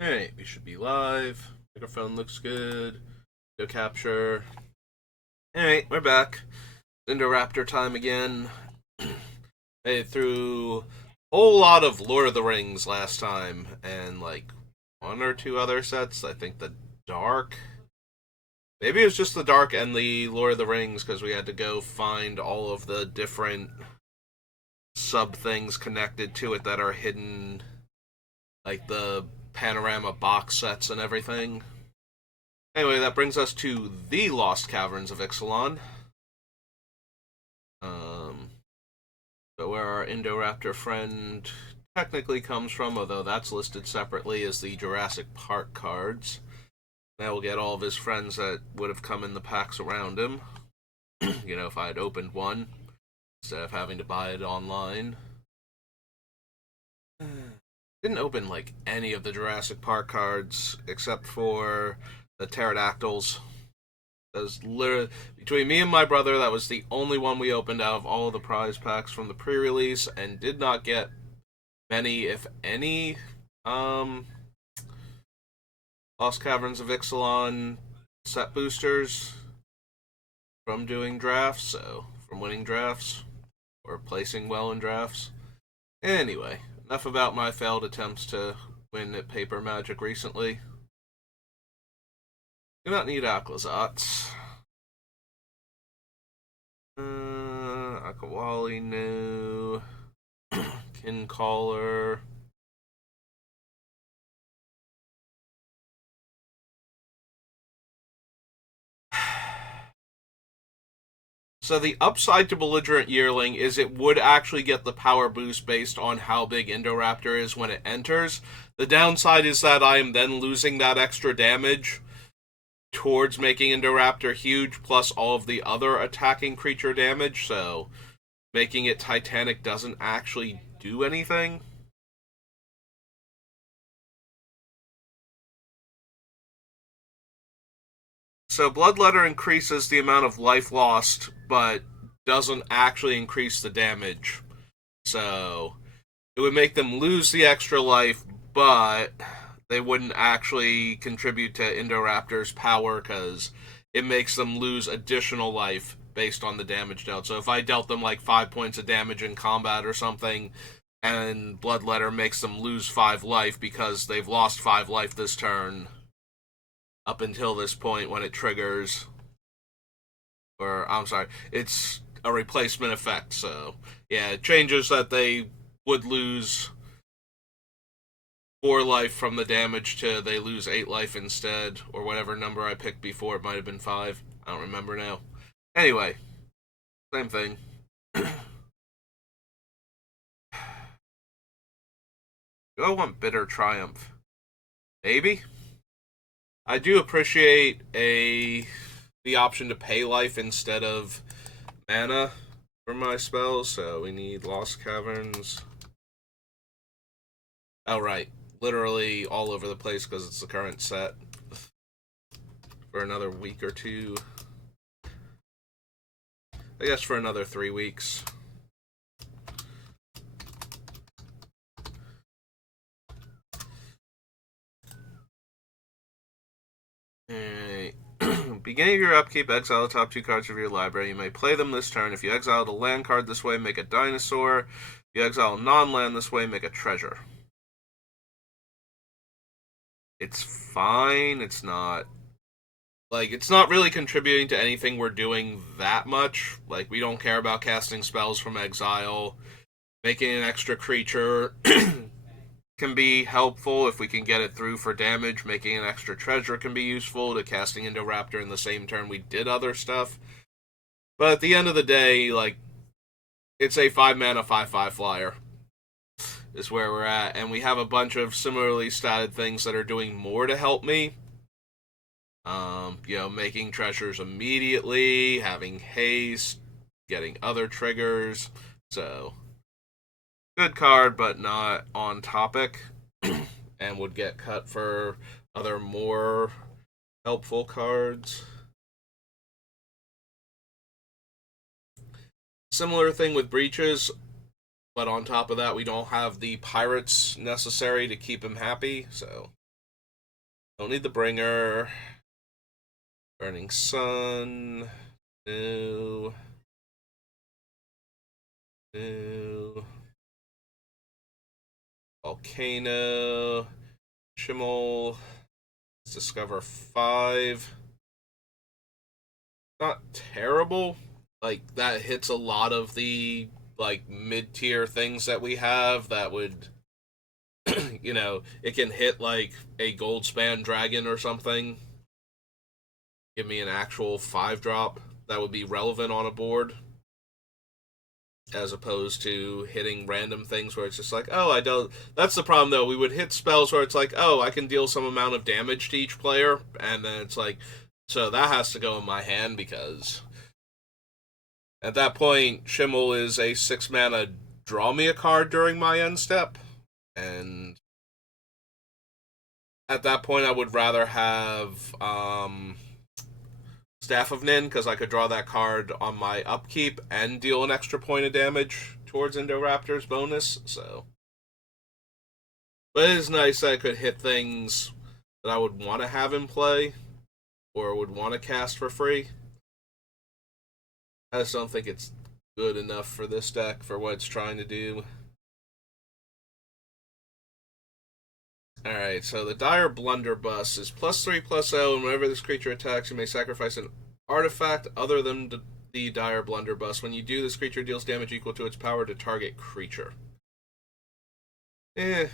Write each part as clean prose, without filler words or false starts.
Alright, we should be live. Microphone looks good. Video capture. Alright, we're back. Indoraptor time again. Made it through a whole lot of Lord of the Rings last time, and like one or two other sets. I think the Dark. Maybe it was just the Dark and the Lord of the Rings because we had to go find all of the different sub things connected to it that are hidden, like the panorama box sets and everything. Anyway, that brings us to the Lost Caverns of Ixalan. Um, so where our Indoraptor friend technically comes from, although that's listed separately as the Jurassic Park cards. Now we'll get all of his friends that would have come in the packs around him. You know, if I had opened one, instead of having to buy it online. Didn't open, like, any of the Jurassic Park cards, except for the pterodactyls. That was literally, between me and my brother, that was the only one we opened out of all of the prize packs from the pre-release, and did not get many, if any, Lost Caverns of Ixalan set boosters from doing drafts, so from winning drafts, or placing well in drafts. Anyway, enough about my failed attempts to win at Paper Magic recently. Do not need Aquazats. Akawali, no. Kincaller. So the upside to Belligerent Yearling is it would actually get the power boost based on how big Indoraptor is when it enters. The downside is that I am then losing that extra damage towards making Indoraptor huge, plus all of the other attacking creature damage, so making it Titanic doesn't actually do anything. So Bloodletter increases the amount of life lost, but doesn't actually increase the damage. So it would make them lose the extra life, but they wouldn't actually contribute to Indoraptor's power because it makes them lose additional life based on the damage dealt. So if I dealt them like 5 points of damage in combat or something, and Bloodletter makes them lose 5 life because they've lost 5 life this turn up until this point when it triggers. Or, I'm sorry, it's a replacement effect, so yeah, it changes that they would lose 4 life from the damage to they lose 8 life instead, or whatever number I picked before. It might have been 5. I don't remember now. Anyway, same thing. Do I want Bitter Triumph? Maybe. I do appreciate the option to pay life instead of mana for my spells, so we need Lost Caverns. Oh, right. Literally all over the place because it's the current set for another week or two. I guess for another 3 weeks. Alright. Beginning of your upkeep, exile the top 2 cards of your library. You may play them this turn. If you exile a land card this way, make a dinosaur. If you exile a non-land this way, make a treasure. It's fine. It's not it's not really contributing to anything we're doing that much. Like, we don't care about casting spells from exile. Making an extra creature can be helpful if we can get it through for damage. Making an extra treasure can be useful to casting Indoraptor in the same turn we did other stuff. But at the end of the day, like, it's a 5 mana 5/5 flyer is where we're at, and we have a bunch of similarly statted things that are doing more to help me. Making treasures immediately, having haste, getting other triggers. So, good card, but not on topic, and would get cut for other more helpful cards. Similar thing with Breaches, but on top of that, we don't have the pirates necessary to keep him happy, so Don't need the bringer. Burning Sun. No. No. Volcano. Schimmel. Let's discover 5. Not terrible. Like, that hits a lot of the, like, mid-tier things that we have that would, it can hit, like, a gold span dragon or something. Give me an actual 5-drop that would be relevant on a board, as opposed to hitting random things where it's just like, oh, I don't. That's the problem, though. We would hit spells where it's like, oh, I can deal some amount of damage to each player, and then it's like, so that has to go in my hand because at that point, Schimmel is a 6-mana draw me a card during my end step, and at that point, I would rather have Staff of Nin because I could draw that card on my upkeep and deal an extra point of damage towards Indoraptor's bonus. So, but it is nice that I could hit things that I would want to have in play or would want to cast for free. I just don't think it's good enough for this deck for what it's trying to do. Alright, so the Dire Blunderbuss is +3/+0, and whenever this creature attacks, you may sacrifice an artifact other than the Dire Blunderbuss. When you do, this creature deals damage equal to its power to target creature. Kind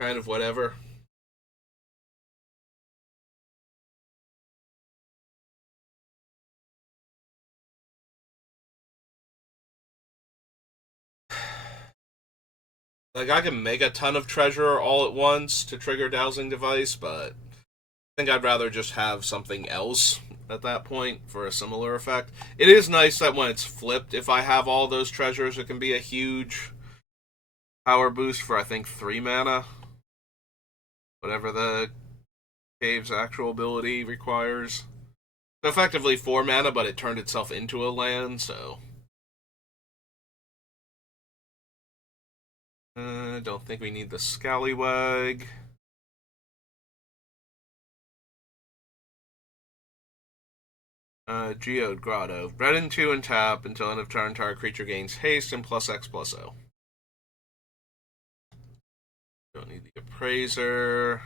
of whatever. Like, I can make a ton of treasure all at once to trigger Dowsing Device, but I think I'd rather just have something else at that point for a similar effect. It is nice that when it's flipped, if I have all those treasures, it can be a huge power boost for, I think, 3 mana. Whatever the cave's actual ability requires. So effectively 4 mana, but it turned itself into a land, so don't think we need the Scallywag. Geode Grotto. Red and 2 and tap until end of turn. Target creature gains haste and +X/+0. Don't need the Appraiser.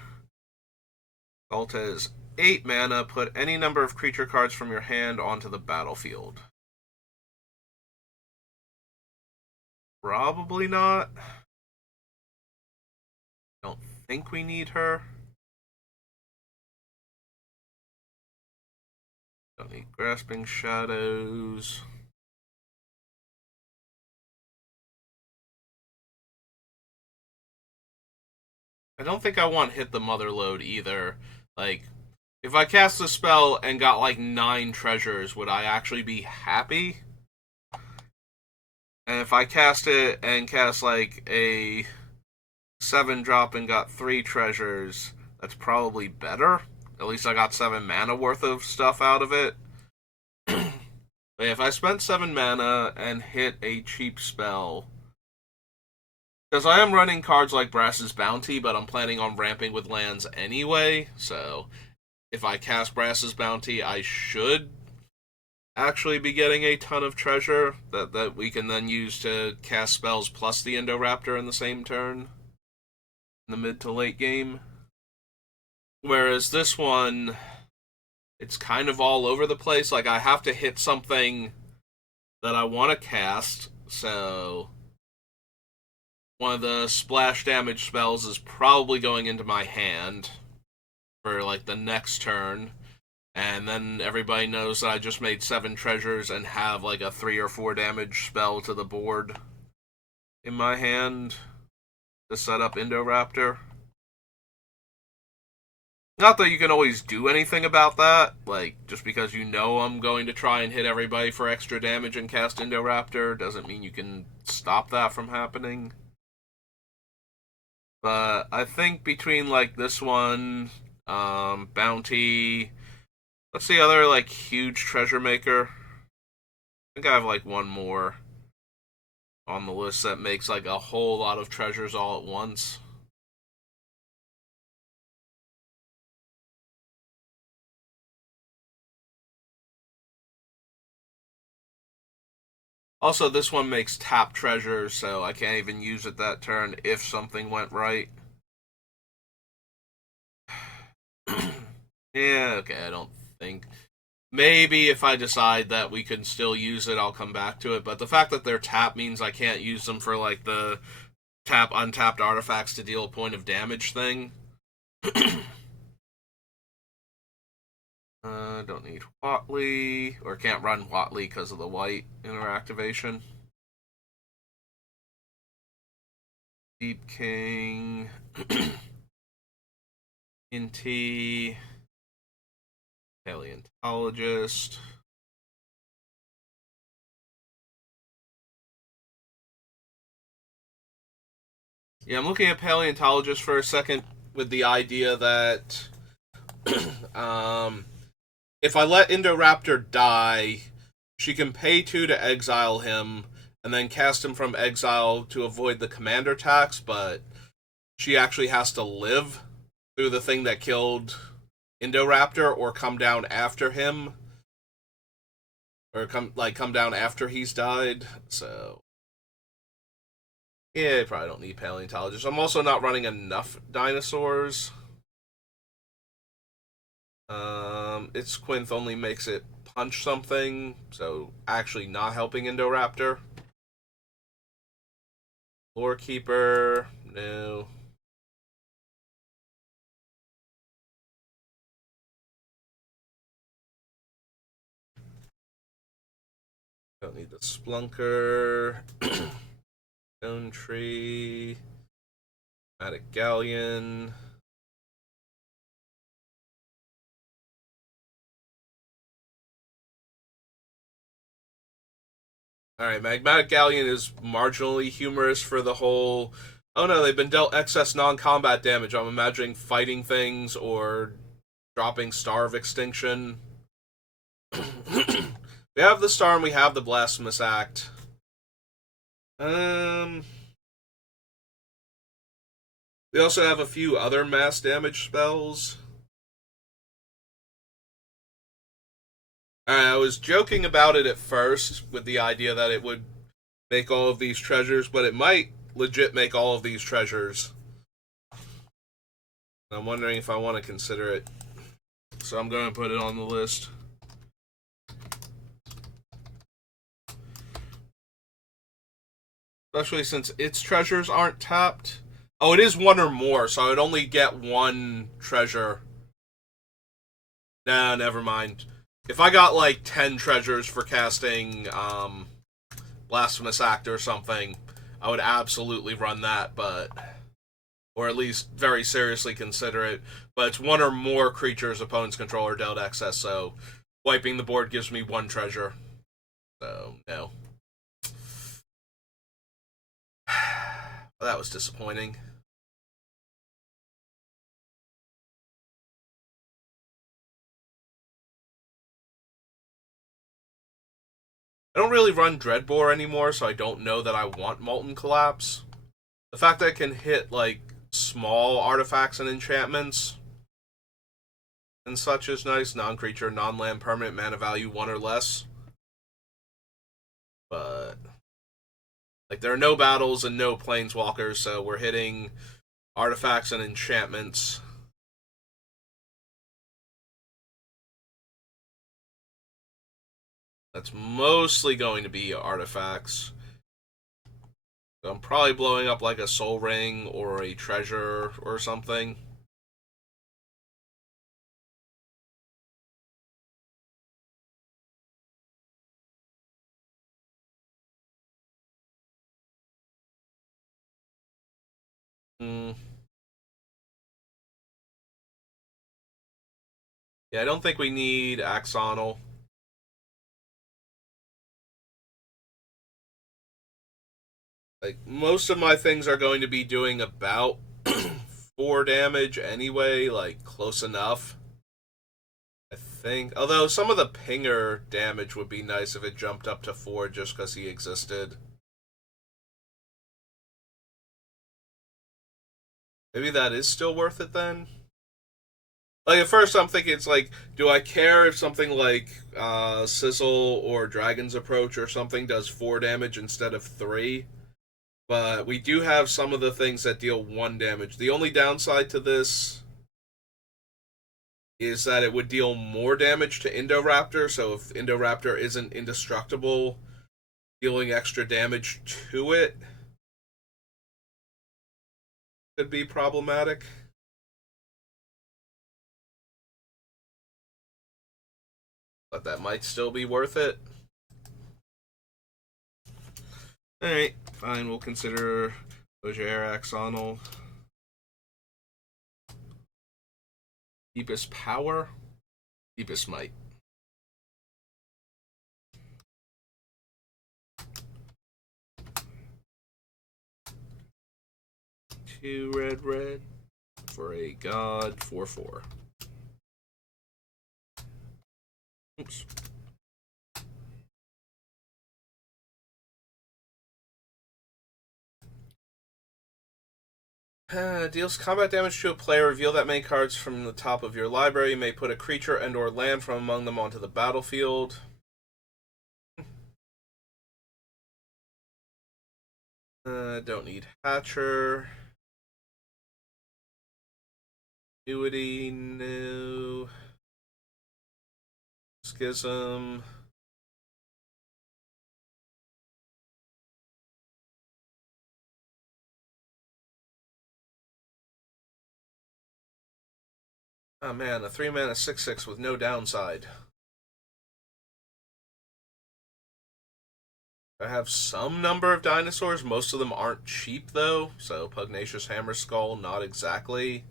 Alta is 8 mana. Put any number of creature cards from your hand onto the battlefield. Probably not. Don't think we need her. Don't need Grasping Shadows. I don't think I want Hit the Motherlode either. Like, if I cast a spell and got like 9 treasures, would I actually be happy? And if I cast it and cast like a 7-drop and got 3 treasures, that's probably better. At least I got 7 mana worth of stuff out of it. But if I spent 7 mana and hit a cheap spell, because I am running cards like Brass's Bounty, but I'm planning on ramping with lands anyway, so if I cast Brass's Bounty, I should actually be getting a ton of treasure that we can then use to cast spells plus the Indoraptor in the same turn in the mid to late game. Whereas this one, it's kind of all over the place. Like, I have to hit something that I want to cast, so one of the splash damage spells is probably going into my hand for, like, the next turn. And then everybody knows that I just made 7 treasures and have, like, a 3 or 4 damage spell to the board in my hand to set up Indoraptor. Not that you can always do anything about that, like, just because you know I'm going to try and hit everybody for extra damage and cast Indoraptor doesn't mean you can stop that from happening. But I think between, like, this one, Bounty, what's the other, like, huge treasure maker? I think I have, like, one more on the list that makes, like, a whole lot of treasures all at once. Also, this one makes tap treasures, so I can't even use it that turn if something went right. Yeah, okay, I don't think. Maybe if I decide that we can still use it, I'll come back to it. But the fact that they're tap means I can't use them for, like, the tap untapped artifacts to deal a point of damage thing. Don't need Watley, or can't run Watley because of the white interactivation. Deep King. Inti. Paleontologist. Yeah, I'm looking at Paleontologist for a second with the idea that if I let Indoraptor die, she can pay 2 to exile him and then cast him from exile to avoid the commander tax, but she actually has to live through the thing that killed Indoraptor or come down after him. Or come down after he's died. So yeah, I probably don't need Paleontologist. I'm also not running enough dinosaurs. Its Quinth only makes it punch something, so actually not helping Indoraptor. Lorekeeper, no. Don't need the Splunker. Stone Tree. Matic Galleon. Alright, Magmatic Galleon is marginally humorous for the whole. Oh no, they've been dealt excess non combat damage. I'm imagining fighting things or dropping Star of Extinction. We have the Star and we have the Blasphemous Act. We also have a few other mass damage spells. I was joking about it at first with the idea that it would make all of these treasures, but it might legit make all of these treasures. I'm wondering if I want to consider it. So I'm going to put it on the list. Especially since its treasures aren't tapped. Oh, it is one or more, so I would only get one treasure. Nah, never mind. If I got like 10 treasures for casting Blasphemous Act or something, I would absolutely run that, but or at least very seriously consider it. But it's one or more creatures opponents control or dealt excess, so wiping the board gives me one treasure. So no. Well, that was disappointing. I don't really run Dreadbore anymore, so I don't know that I want Molten Collapse. The fact that it can hit, like, small artifacts and enchantments and such is nice. Non-creature, non-land, permanent, mana value 1 or less. But, like, there are no battles and no planeswalkers, so we're hitting artifacts and enchantments. That's mostly going to be artifacts. So I'm probably blowing up like a Soul Ring or a Treasure or something. Hmm. Yeah, I don't think we need Axonal. Like, most of my things are going to be doing about 4 damage anyway, like, close enough. I think. Although, some of the pinger damage would be nice if it jumped up to 4 just because he existed. Maybe that is still worth it then? Like at first, I'm thinking it's like, do I care if something like Sizzle or Dragon's Approach or something does 4 damage instead of 3? But we do have some of the things that deal 1 damage. The only downside to this is that it would deal more damage to Indoraptor. So if Indoraptor isn't indestructible, dealing extra damage to it could be problematic. But that might still be worth it. Alright, fine, we'll consider Ojair Axonal. Deepest Power, Deepest Might. Two red for a god 4/4. Oops. Deals combat damage to a player. Reveal that many cards from the top of your library. You may put a creature and or land from among them onto the battlefield. Don't need Hatcher. Annuity, no. Schism. Oh man, a 3-mana 6/6 with no downside. I have some number of dinosaurs. Most of them aren't cheap though, so Pugnacious Hammerskull, not exactly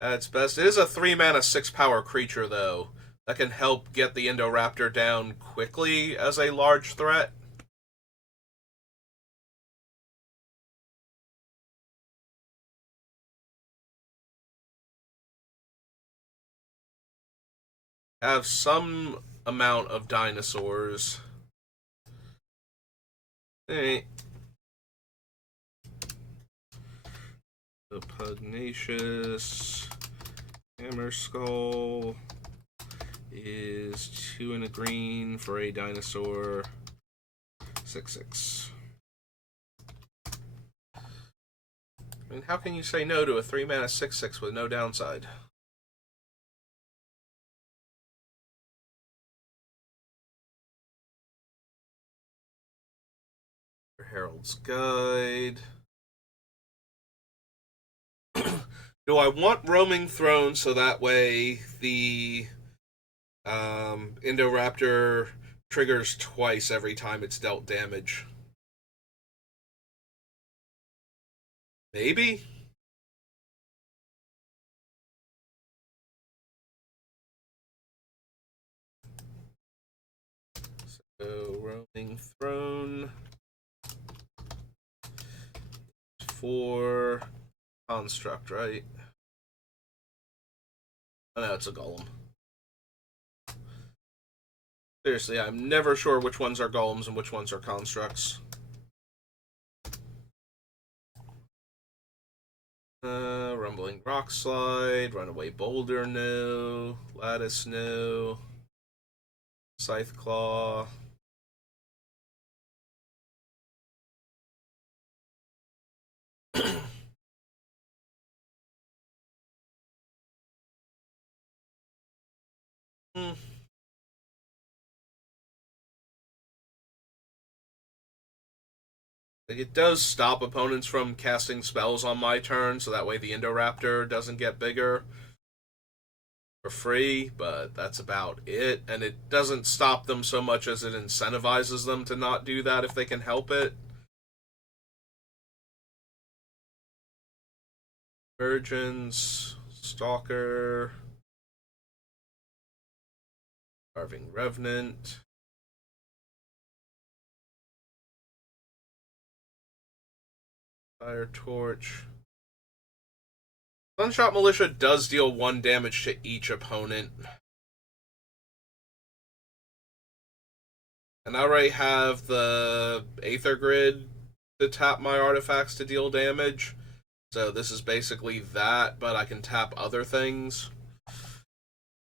at its best. It is a 3-mana 6-power creature though that can help get the Indoraptor down quickly as a large threat. Have some amount of dinosaurs. Alright. The Pugnacious Hammerskull is 2 and a green for a dinosaur 6/6. I mean, how can you say no to a 3-mana 6/6 with no downside? Herald's Guide. Do I want Roaming Throne so that way the Indoraptor triggers twice every time it's dealt damage? Maybe? So, Roaming Throne for Construct, right? Oh no, it's a Golem. Seriously, I'm never sure which ones are Golems and which ones are Constructs. Rumbling Rock Slide, Runaway Boulder, no. Lattice, no. Scythe Claw. Like, it does stop opponents from casting spells on my turn, so that way the Indoraptor doesn't get bigger for free, but that's about it. And it doesn't stop them so much as it incentivizes them to not do that if they can help it. Virgins, Stalker, Carving Revenant. Fire Torch. Sunshot Militia does deal 1 damage to each opponent. And I already have the Aether Grid to tap my artifacts to deal damage. So this is basically that, but I can tap other things.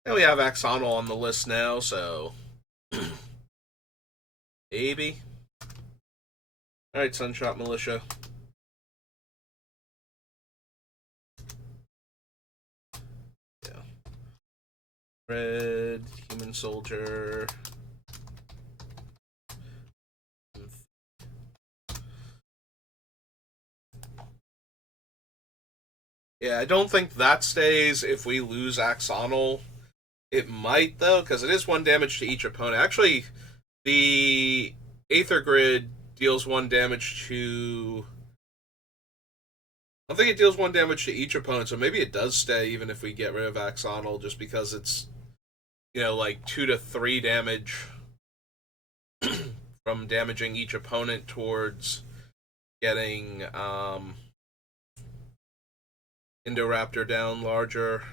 And we have Axonal on the list now, so maybe. Alright, Sunshot Militia. Yeah. Red, Human Soldier. Yeah, I don't think that stays if we lose Axonal. It might, though, because it is 1 damage to each opponent. Actually, the Aether Grid deals 1 damage to... I don't think it deals 1 damage to each opponent, so maybe it does stay even if we get rid of Axonal, just because it's, like 2 to 3 damage from damaging each opponent towards getting Indoraptor down larger.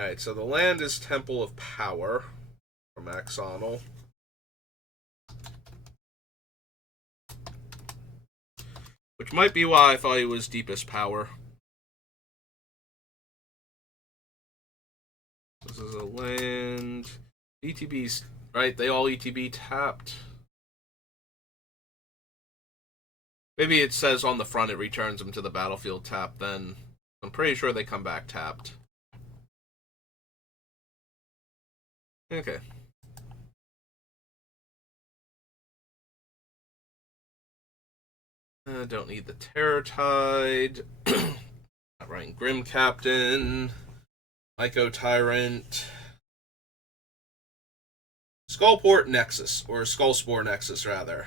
Alright, so the land is Temple of Power from Axonal. Which might be why I thought he was Deepest Power. This is a land. ETB's, right? They all ETB tapped. Maybe it says on the front it returns them to the battlefield tapped, then I'm pretty sure they come back tapped. Okay. Don't need the Terror Tide. Not running Grim Captain. Myco Tyrant. Skullport Nexus, or Skullspore Nexus, rather.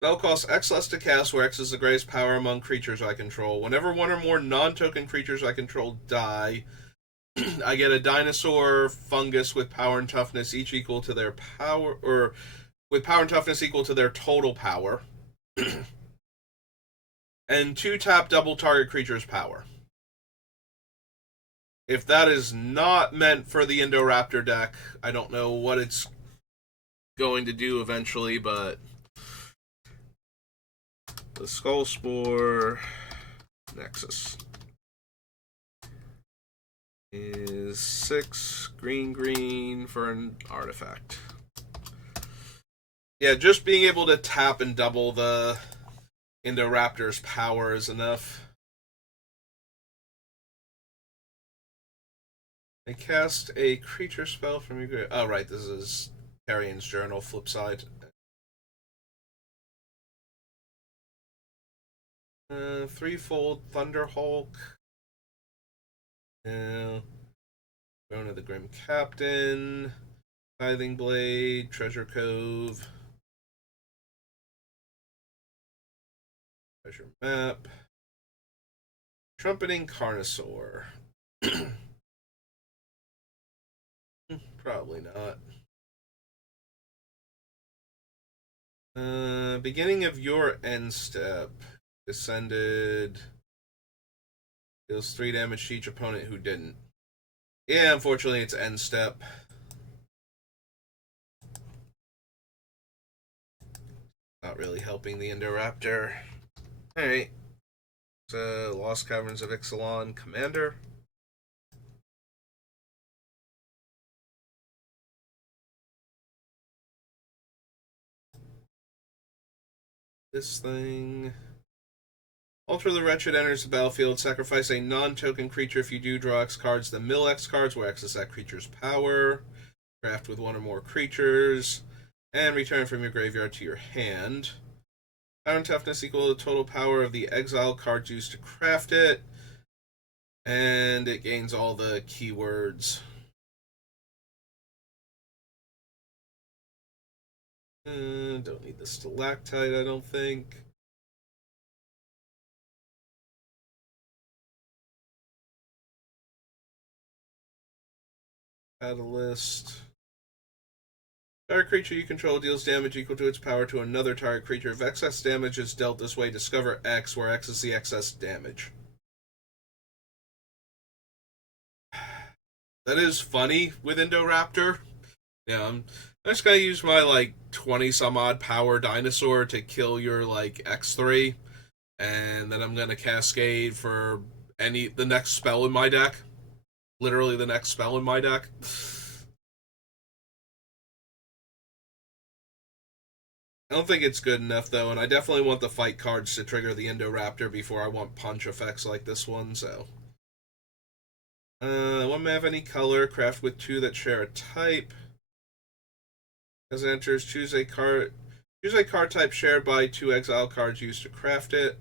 Spell costs X less to cast, where X is the greatest power among creatures I control. Whenever 1 or more non-token creatures I control die, I get a dinosaur fungus with power and toughness each equal to their power, or with power and toughness equal to their total power. And 2 tap double target creature's power. If that is not meant for the Indoraptor deck, I don't know what it's going to do eventually, but the Skullspore Nexus is 6 green for an artifact. Yeah, just being able to tap and double the Indoraptor's power is enough. I cast a creature spell from your grave. Oh, right, this is Carrion's Journal, flip side. Threefold Thunderhulk. Throne of the Grim Captain. Tithing Blade, Treasure Cove. Treasure Map. Trumpeting Carnosaur. Probably not. Beginning of your end step. Descended. Deals 3 damage to each opponent who didn't. Yeah, unfortunately it's end step. Not really helping the Indoraptor. Alright. So, Lost Caverns of Ixalan Commander. This thing. Alter the Wretched enters the battlefield. Sacrifice a non-token creature. If you do, draw X cards. Then mill X cards, where X is that creature's power. Craft with 1 or more creatures. And return from your graveyard to your hand. Power and toughness equal to the total power of the exile cards used to craft it. And it gains all the keywords. Don't need the Stalactite, I don't think. Catalyst. Target creature you control deals damage equal to its power to another target creature. If excess damage is dealt this way, discover X, where X is the excess damage. That is funny with Indoraptor. Yeah, I'm just gonna use my 20 some odd power dinosaur to kill your X3, and then I'm gonna cascade for the next spell in my deck. Literally the next spell in my deck. I don't think it's good enough though, and I definitely want the fight cards to trigger the Indoraptor before I want punch effects like this one, so. One may have any color, craft with two that share a type. As it enters, choose a card type shared by two exile cards used to craft it.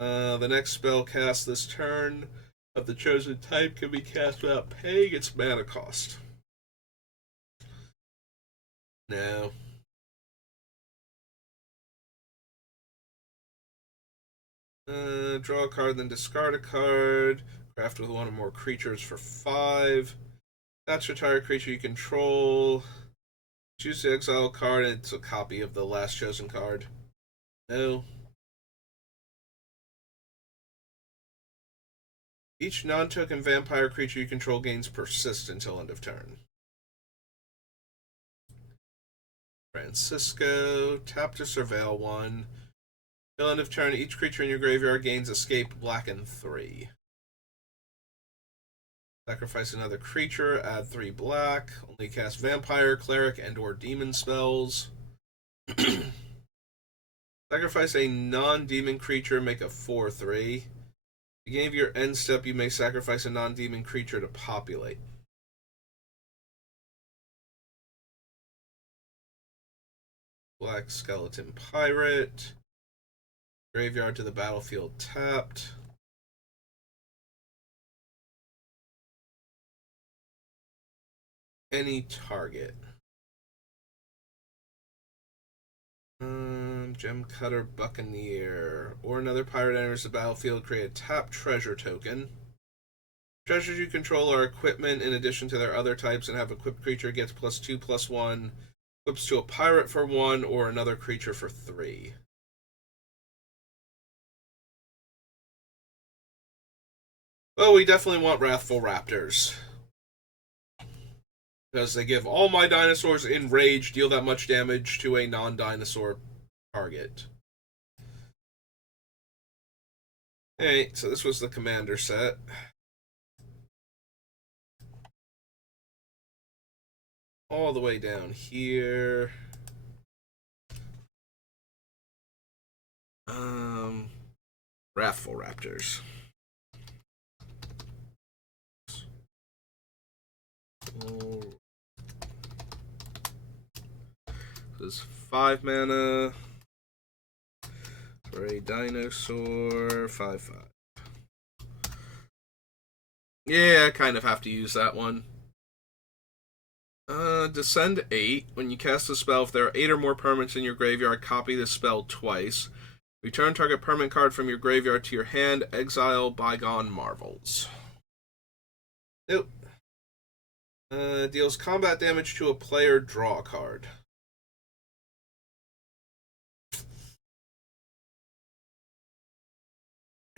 The next spell cast this turn of the chosen type can be cast without paying its mana cost. No. Draw a card, then discard a card. Craft with one or more creatures for 5. That's retire creature you control. Choose the exile card, and it's a copy of the last chosen card. No. Each non-token vampire creature you control gains persist until end of turn. Francisco, tap to surveil 1. Till end of turn, each creature in your graveyard gains escape black and 3. Sacrifice another creature, add 3 black. Only cast vampire, cleric, and or demon spells. Sacrifice a non-demon creature, make a 4/3. At the beginning of your end step, you may sacrifice a non-demon creature to populate. Black Skeleton Pirate. Graveyard to the battlefield tapped. Any target. Gem Cutter Buccaneer. Or another pirate enters the battlefield, create a tap treasure token. Treasures you control are equipment in addition to their other types, and have equipped creature gets +2/+1. Equips to a pirate for 1 or another creature for 3. Well, we definitely want Wrathful Raptors. Because they give all my dinosaurs in rage deal that much damage to a non-dinosaur target. Alright, so this was the commander set. All the way down here. Wrathful Raptors. This is 5 mana for a dinosaur. 5/5. Yeah, I kind of have to use that one. Descend 8. When you cast a spell, if there are 8 or more permanents in your graveyard, copy the spell twice. Return target permanent card from your graveyard to your hand. Exile Bygone Marvels. Nope. Deals combat damage to a player. Draw a card.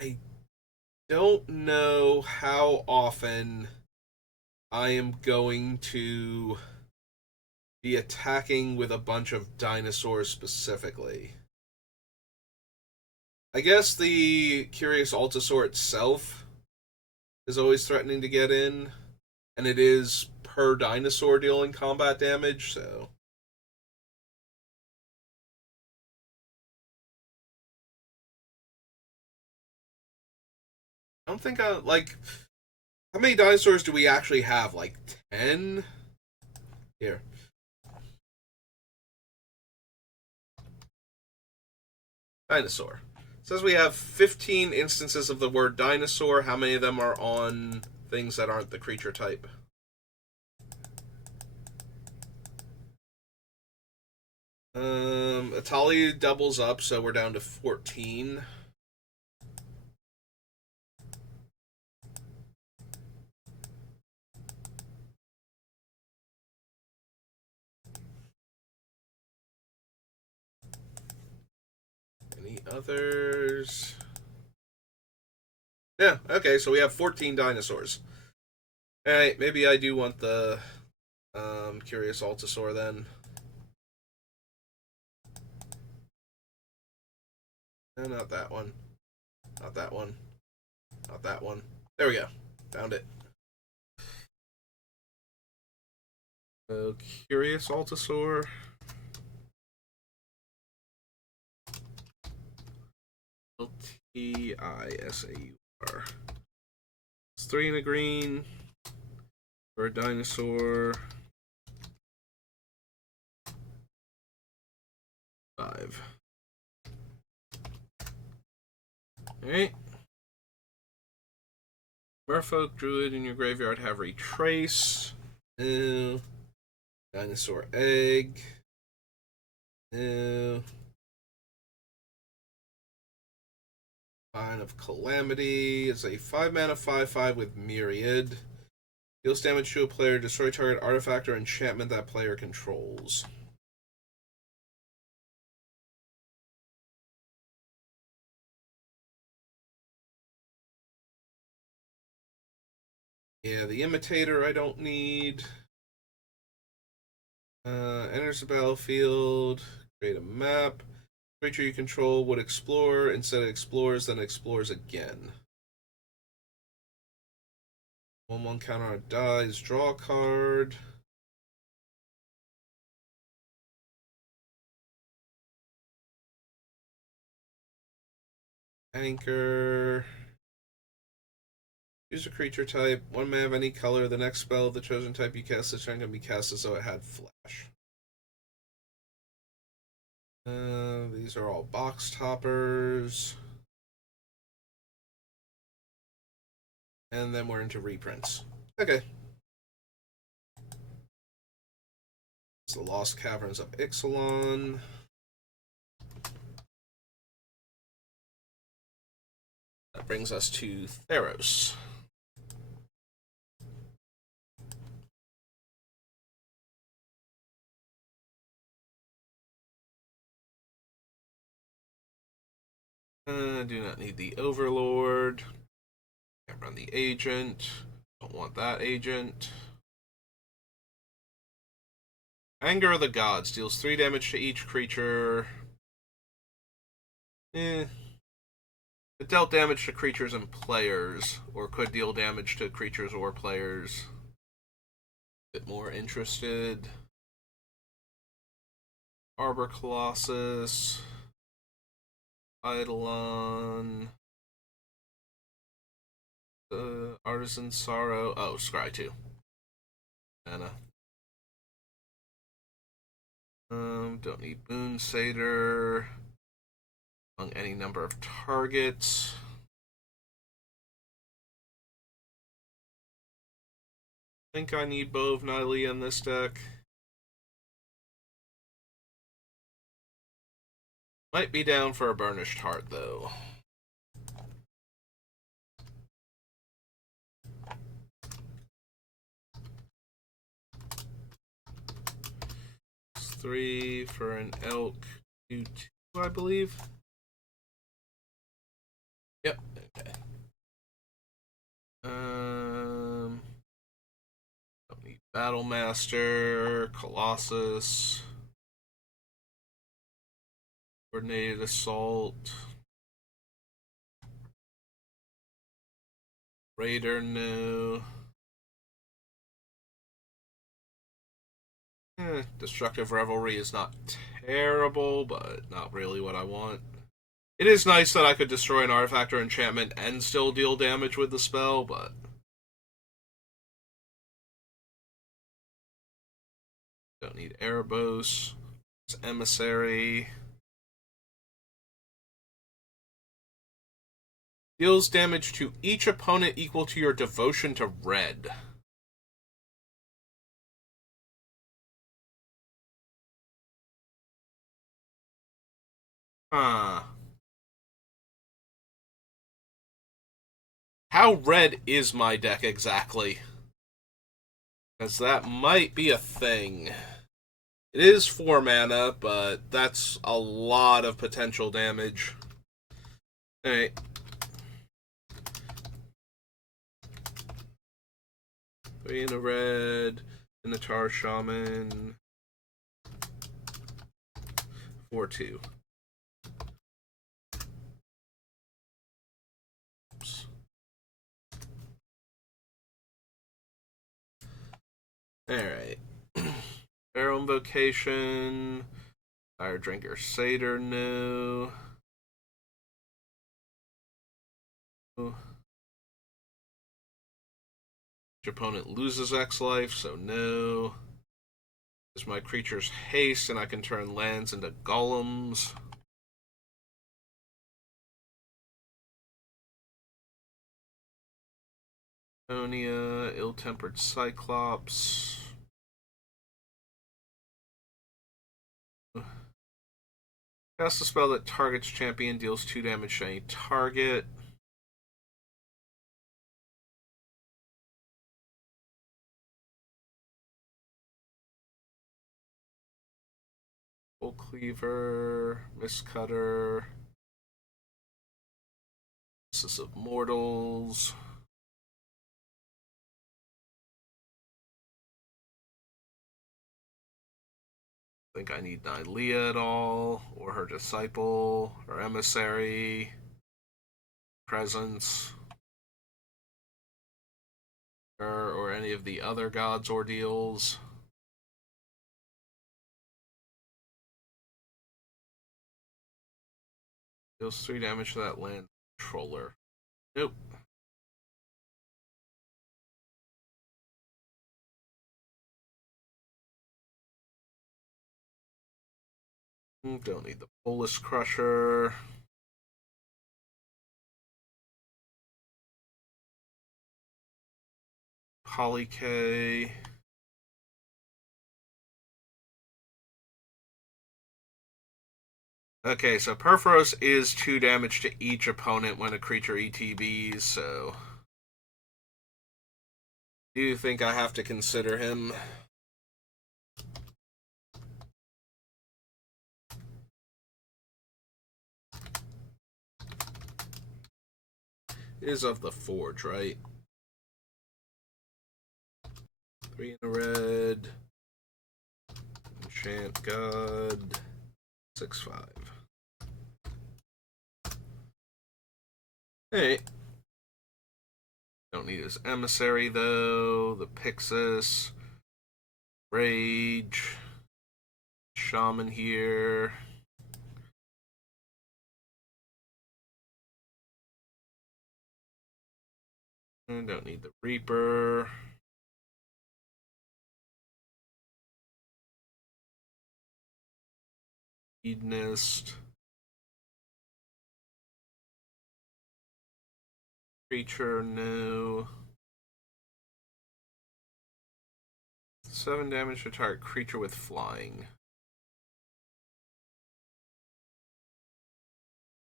I don't know how often I am going to be attacking with a bunch of dinosaurs specifically. I guess the Curious Altosaur itself is always threatening to get in, and it is per dinosaur dealing combat damage, so. I don't think I, like, how many dinosaurs do we actually have? Like 10? Here. Dinosaur. It says we have 15 instances of the word dinosaur. How many of them are on things that aren't the creature type? Atali doubles up, so we're down to 14. Any others? Yeah, okay, so we have 14 dinosaurs. Alright, maybe I do want the Curious Altosaur then. No, not that one. Not that one. Not that one. There we go. Found it. So, Curious Altasaur. L-T-I-S-A-U-R. It's 3 in a green for a dinosaur. 5. Alright. Merfolk Druid in your graveyard have Retrace. No. Dinosaur Egg. No. Sign of Calamity. It's a 5-mana 5/5 with Myriad. Deals damage to a player, destroy target artifact or enchantment that player controls. Yeah, the Imitator I don't need. Enters the battlefield. Create a map. Creature you control would explore. Instead it explores, then explores again. 1/1 counter on dies. Draw a card. Anchor. Choose a creature type. 1 mana of any color. The next spell of the chosen type you cast this turn can be cast as though it had flash. These are all box toppers. And then we're into reprints. Okay. It's the Lost Caverns of Ixalan. That brings us to Theros. Do not need the Overlord. Can't run the Agent. Don't want that Agent. Anger of the Gods deals 3 damage to each creature. It dealt damage to creatures and players, or could deal damage to creatures or players. A bit more interested. Arbor Colossus. Eidolon. Artisan Sorrow. Oh, Scry 2. Mana. Don't need Boon Satyr. Among any number of targets. I think I need Bow of Nylea in this deck. Might be down for a Burnished Heart, though. It's 3 for an Elk. 2, I believe. Yep. Okay. Don't need Battlemaster, Colossus, Coordinated Assault, Raider, no. Destructive Revelry is not terrible, but not really what I want. It is nice that I could destroy an artifact or enchantment and still deal damage with the spell, but... Don't need Erebos. It's Emissary. Deals damage to each opponent equal to your devotion to red. Huh. How red is my deck exactly? Because that might be a thing. It is 4 mana, but that's a lot of potential damage. Alright. Three in a red, in the Tar Shaman. 4/2. Oops. Alright. Pharaoh Invocation. Fire Drinker Satyr, no. Each opponent loses X life, so no. Is my creature's haste, and I can turn lands into golems. Sonia, Ill-Tempered Cyclops. Cast a spell that targets champion, deals 2 damage to any target. Full Cleaver, Mistcutter. This of Mortals. Think I need Nylea at all, or her disciple, or emissary, presence, or any of the other gods' ordeals. Deals 3 damage to that land controller. Nope. Don't need the Bolus Crusher. Polyk. Okay, so Perforos is 2 damage to each opponent when a creature ETBs, so... Do you think I have to consider him? Is of the Forge, right? 3 in a red. Enchant God. 6/5. Hey. Don't need his emissary though. The Pixis. Rage. Shaman here. And don't need the Reaper. Hedonist. Creature, no. 7 damage to target creature with flying.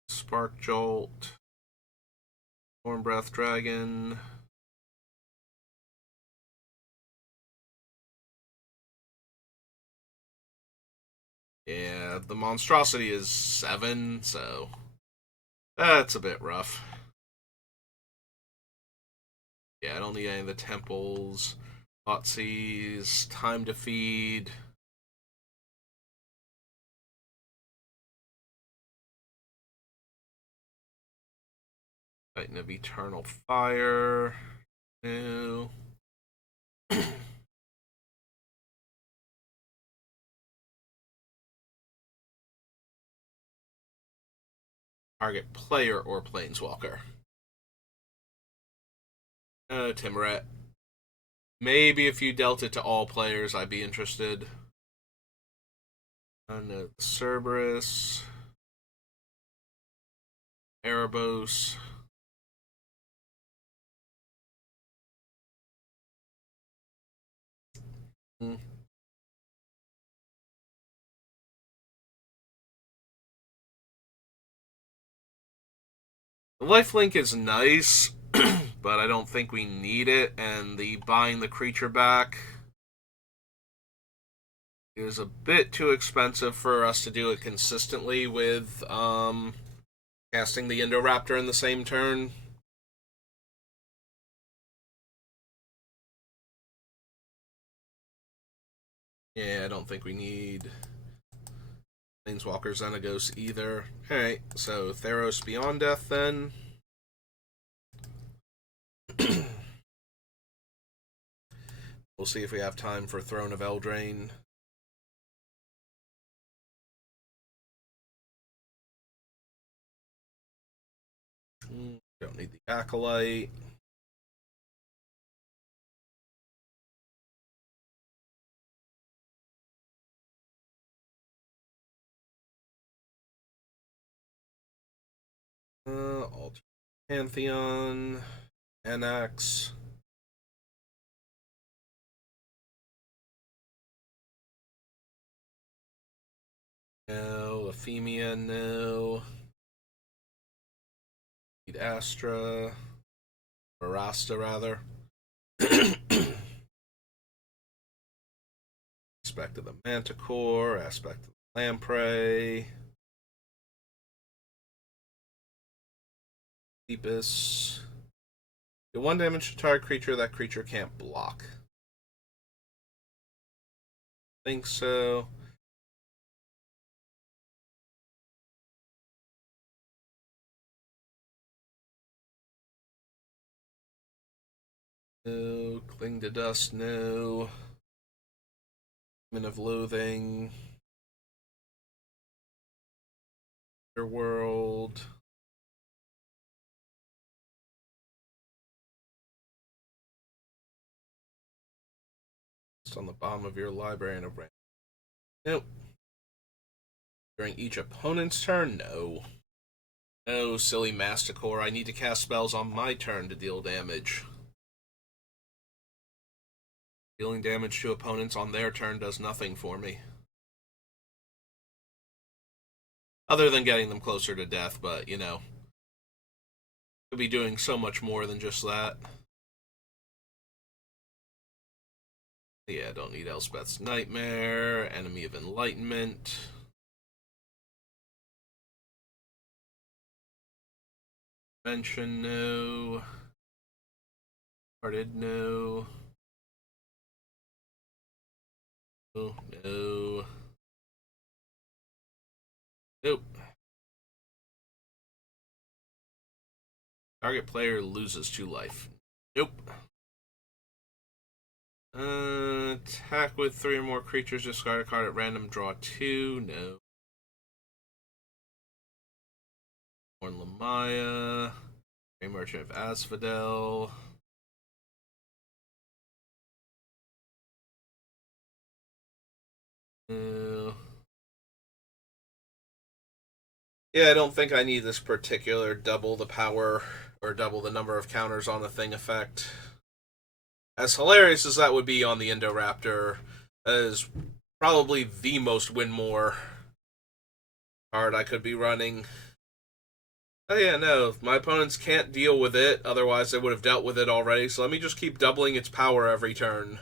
Spark Jolt. Storm Breath Dragon. Yeah, the monstrosity is 7, so that's a bit rough. Yeah, I don't need any of the temples. Thoughtseize, Time to Feed. Titan of Eternal Fire. No. Target player or planeswalker. Timoret. Maybe if you dealt it to all players, I'd be interested. No, Cerberus. Erebos. Hmm. The lifelink is nice, but I don't think we need it, and the buying the creature back is a bit too expensive for us to do it consistently with casting the Indoraptor in the same turn. Yeah, I don't think we need Planeswalker Xenagos either. Alright, so Theros Beyond Death then. We'll see if we have time for Throne of Eldraine. Don't need the Acolyte. Alter Pantheon. NX. No. Ephemia, no. Need Astra. Barasta, rather. Aspect of the Manticore. Aspect of the Lamprey. Deepest. Do 1 damage to target creature that creature can't block. Think so. No. Cling to Dust, no. Demon of Loathing. World. It's on the bottom of your library in a brand. Nope. During each opponent's turn? No. No, silly Masticore. I need to cast spells on my turn to deal damage. Dealing damage to opponents on their turn does nothing for me. Other than getting them closer to death, but, you know. Could be doing so much more than just that. Yeah, don't need Elspeth's Nightmare. Enemy of Enlightenment. Mention, no. Hearted, no. Oh, no. Nope. Target player loses 2 life. Nope. Attack with 3 or more creatures. Discard a card at random. Draw 2. No. Born Lamaya. Grey Merchant of Asphodel. No. Yeah, I don't think I need this particular double the power or double the number of counters on the thing effect. As hilarious as that would be on the Indoraptor, that is probably the most win more card I could be running. Oh yeah, no, my opponents can't deal with it, otherwise they would have dealt with it already, so let me just keep doubling its power every turn.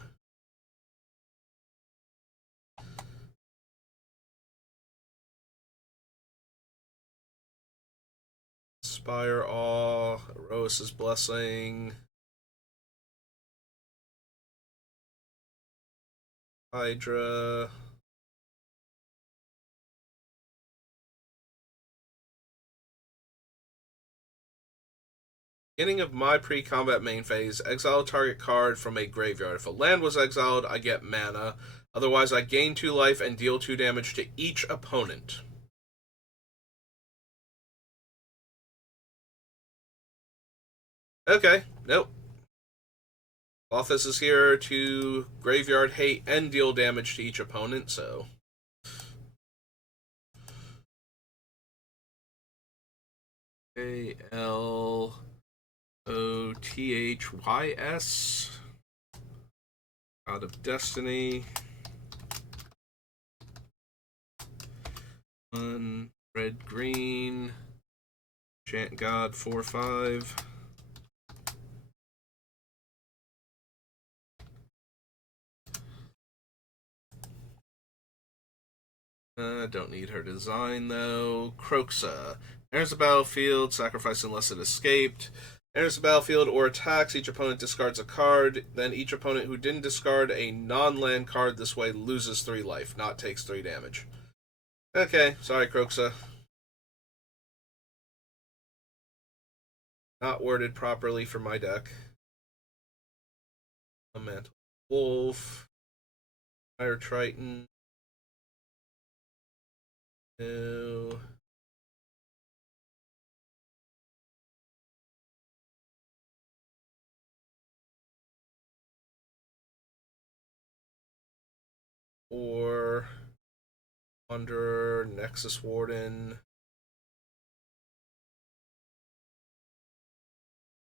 Spire Awe, Erois' Blessing, Hydra. Beginning of my pre-combat main phase, exile a target card from a graveyard. If a land was exiled, I get mana. Otherwise, I gain 2 life and deal 2 damage to each opponent. Okay, nope. Lothus is here to graveyard hate and deal damage to each opponent, so... Alothys. God of Destiny. 1 red green. Chant God 4/5. Don't need her design though. Croxa. Enters the battlefield, sacrifice unless it escaped. Enters the battlefield or attacks, each opponent discards a card. Then each opponent who didn't discard a non-land card this way loses 3 life, not takes 3 damage. Okay, sorry, Croxa. Not worded properly for my deck. A mantle. Wolf, Fire Triton, no. Or Wanderer, Nexus Warden,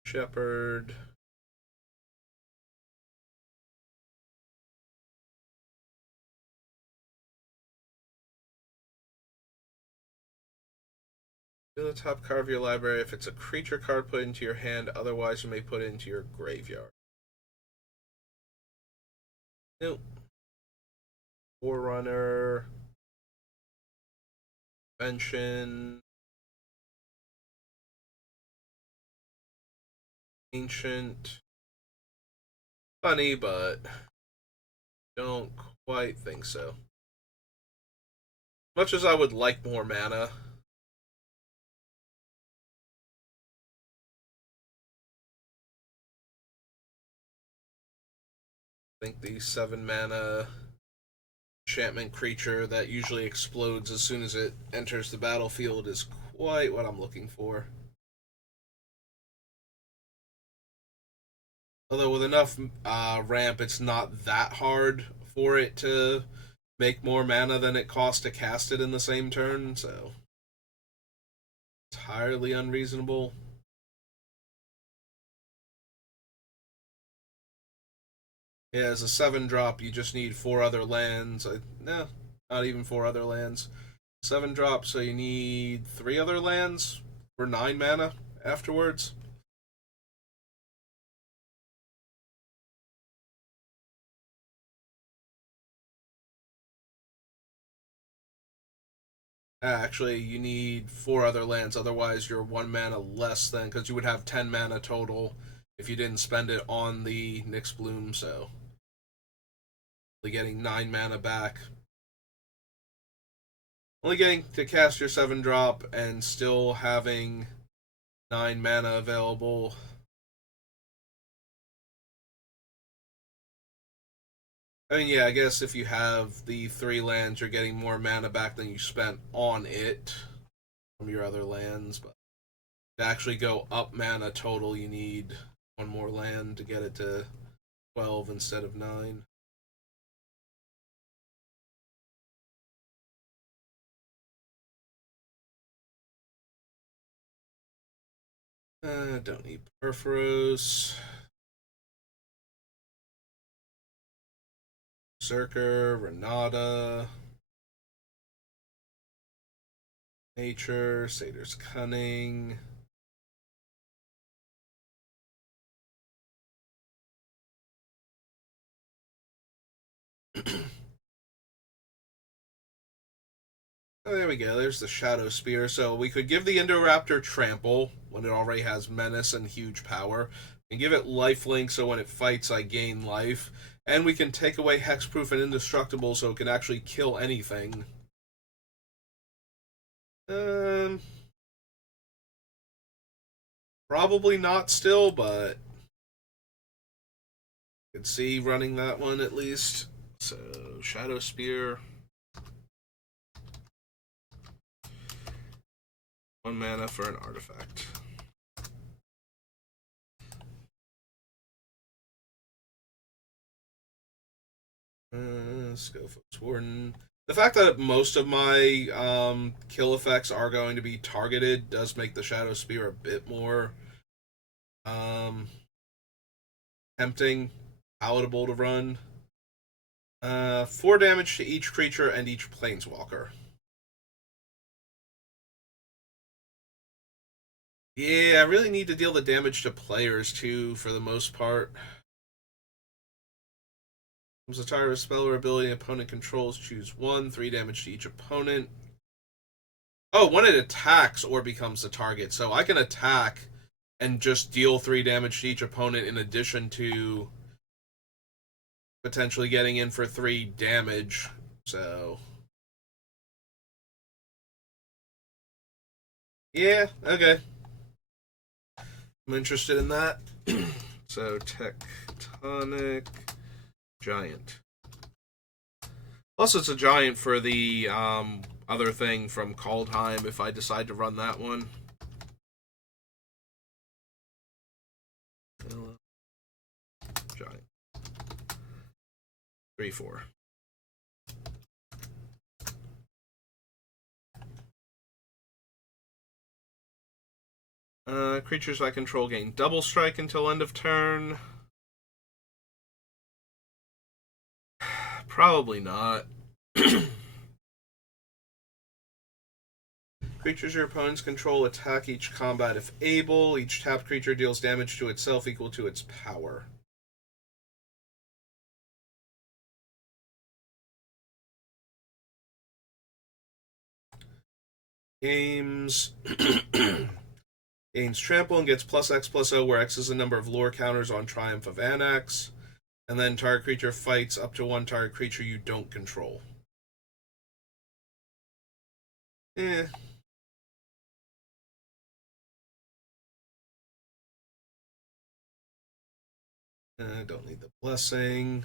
Shepherd. Deal the top card of your library. If it's a creature card, put it into your hand. Otherwise, you may put it into your graveyard. Nope. Forerunner. Convention. Ancient. Funny, but don't quite think so. Much as I would like more mana. I think the 7 mana enchantment creature that usually explodes as soon as it enters the battlefield is quite what I'm looking for. Although with enough ramp, it's not that hard for it to make more mana than it costs to cast it in the same turn, so entirely unreasonable. Yeah, as a 7-drop, you just need 4 other lands. No, not even 4 other lands. 7-drop, so you need 3 other lands for 9 mana afterwards. Actually, you need 4 other lands, otherwise you're 1 mana less than, because you would have 10 mana total if you didn't spend it on the Nyx Bloom, so only getting 9 mana back. Only getting to cast your 7-drop and still having 9 mana available. I mean, yeah, I guess if you have the 3 lands, you're getting more mana back than you spent on it from your other lands, but to actually go up mana total, you need 1 more land to get it to 12 instead of 9. Don't need Perforos. Berserker, Renata, Nature, Satyr's Cunning. Oh, there we go. There's the Shadow Spear. So we could give the Indoraptor Trample when it already has Menace and huge power, and give it Lifelink so when it fights I gain life. And we can take away Hexproof and Indestructible so it can actually kill anything. Probably not still, but I could see running that one at least. So, Shadow Spear. 1 mana for an artifact. Scophos Warden. The fact that most of my kill effects are going to be targeted does make the Shadow Spear a bit more tempting, palatable to run. 4 damage to each creature and each planeswalker. Yeah, I really need to deal the damage to players too, for the most part. Comes a target spell or ability an opponent controls, choose 1, 3 damage to each opponent. Oh, when it attacks or becomes the target. So I can attack and just deal 3 damage to each opponent in addition to potentially getting in for 3 damage. So yeah, okay. I'm interested in that. So Tectonic. Giant. Plus, it's a giant for the other thing from Kaldheim if I decide to run that one. Giant. 3/4. Creatures I control gain double strike until end of turn. Probably not. Creatures your opponents control attack each combat if able. Each tapped creature deals damage to itself equal to its power. Games. Gains trample and gets +X/+O, where X is the number of lore counters on Triumph of Anax. And then target creature fights up to one target creature you don't control. Eh. Don't need the blessing.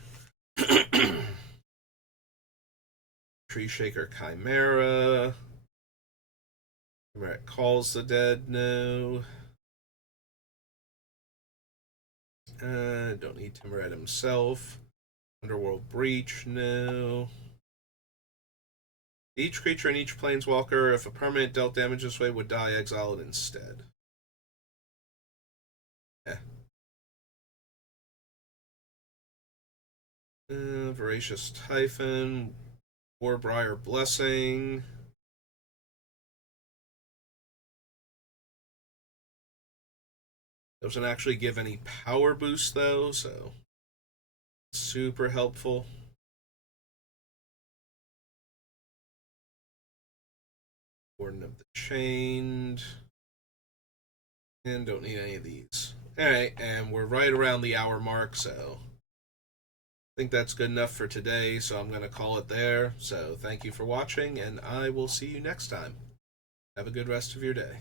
Tree Shaker Chimera. Chimera calls the dead, no. Don't need Timuret himself. Underworld Breach, no. Each creature in each planeswalker, if a permanent dealt damage this way, would die exiled instead. Yeah. Voracious Typhon. Warbriar Blessing. Doesn't actually give any power boost, though, so super helpful. Warden of the Chained. And don't need any of these. Alright, and we're right around the hour mark, so I think that's good enough for today, so I'm going to call it there. So thank you for watching, and I will see you next time. Have a good rest of your day.